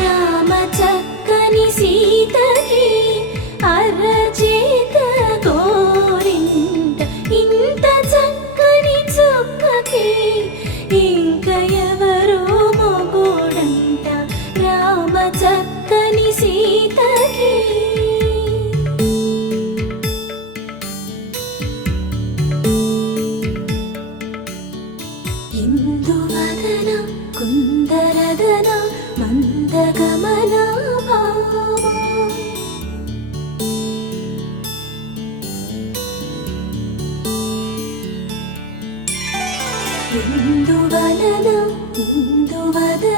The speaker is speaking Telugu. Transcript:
రామ చక్కని సీతకి అరచేత కోరింట ఇంత చక్కని చుక్కకి ఇంక ఎవరో మొగుడంట రామ చక్కని సీతకి. ఇందువదన కుందరదన మందగమన భామ ఇందువదన ఇందువదన